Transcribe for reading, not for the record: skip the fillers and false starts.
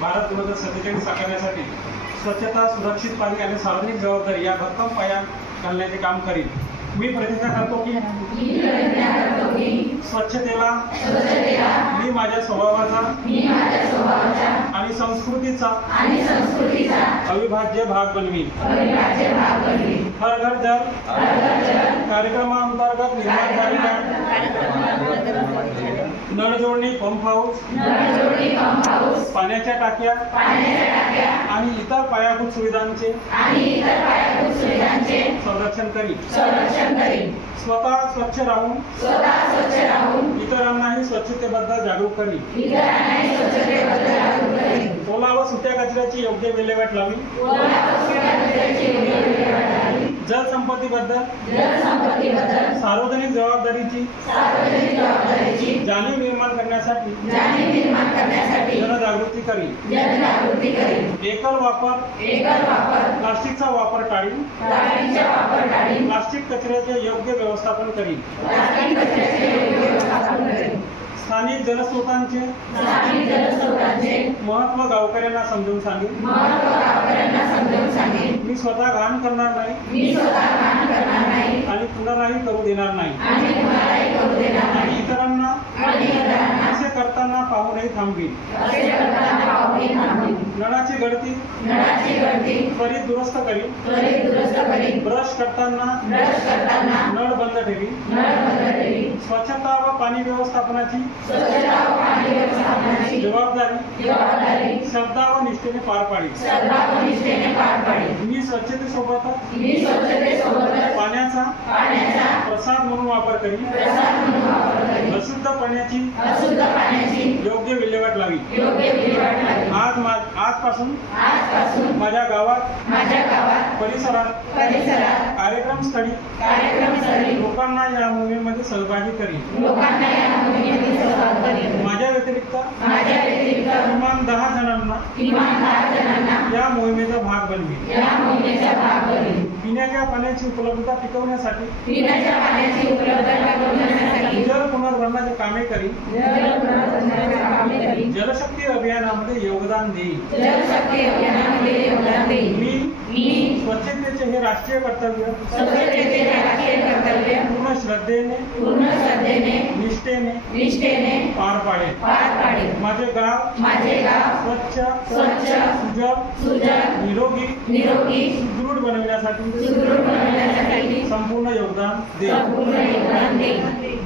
भारत 2047 साकारण्यासाठी स्वच्छता, सुरक्षित पाणी आणि सार्वजनिक जबाबदारी या भक्कम पाया घालण्याचे काम करील। मी प्रतिज्ञा करतो की स्वच्छतेला मी माझ्या स्वभावाचा आणि संस्कृतीचा अविभाज्य भाग बनवीन। हर घर जल कार्यक्रमांतर्गत निर्माण झालेल्या नळ जोडणी, पंप हाऊस, पाण्याच्या टाक्या आणि इतर पायाभूत सुविधांचे संरक्षण करीन। स्वतः स्वच्छ राहून इतरांनाही स्वच्छतेबद्दल जागरूक करीन। ओला व सुक्या कचऱ्याची योग्य विल्हेवाट लावी। जलसंपत्तीबद्दल सार्वजनिक जबाबदारीची जाणीव निर्माण करण्यासाठी जनजागृती करीन। एकल वापर प्लास्टिकचा वापर टाळीन। प्लास्टिक कचऱ्याचे योग्य व्यवस्थापन करीन। स्थानिक जलस्रोतांचे महत्त्व गावकऱ्यांना समजून सांगेन। मी स्वतः घाण करणार नाही आणि पुनराही करू देणार नाही आणि इतरांना असे करताना पाहूनही थांबवीन। नळाची गळती त्वरित दुरुस्त करीन। ब्रश करताना नळ बंद ठेवीन। स्वच्छता व पाणी व्यवस्थापनाची जबाबदारी श्रद्धा व निष्ठेने पार पाडीन। मी स्वच्छतेसोबतच पाण्याचा प्रसाद म्हणून वापर करीन। अशुद्ध पाण्याची योग्य विल्हेवाट लावी। आजपासून माझ्या गावात परिसरात कार्यक्रम स्थळी लोकांना या मोहिमेमध्ये सहभागी करीन। माझ्या व्यतिरिक्त किमान 10 जणांना या मोहिमेचा भाग बनवीन। पिण्याच्या पाण्याची उपलब्धता टिकवण्यासाठी जल पुनर्भरणाची कामे करीन। जलशक्ती अभियानामध्ये योगदान देईन। मी स्वच्छतेचे हे राष्ट्रीय कर्तव्य पूर्ण श्रद्धेने निष्ठेने पार पाडेन। माझे गाव स्वच्छ सुजल निरोगी सुदृढ बनविण्यासाठी संपूर्ण योगदान देईन।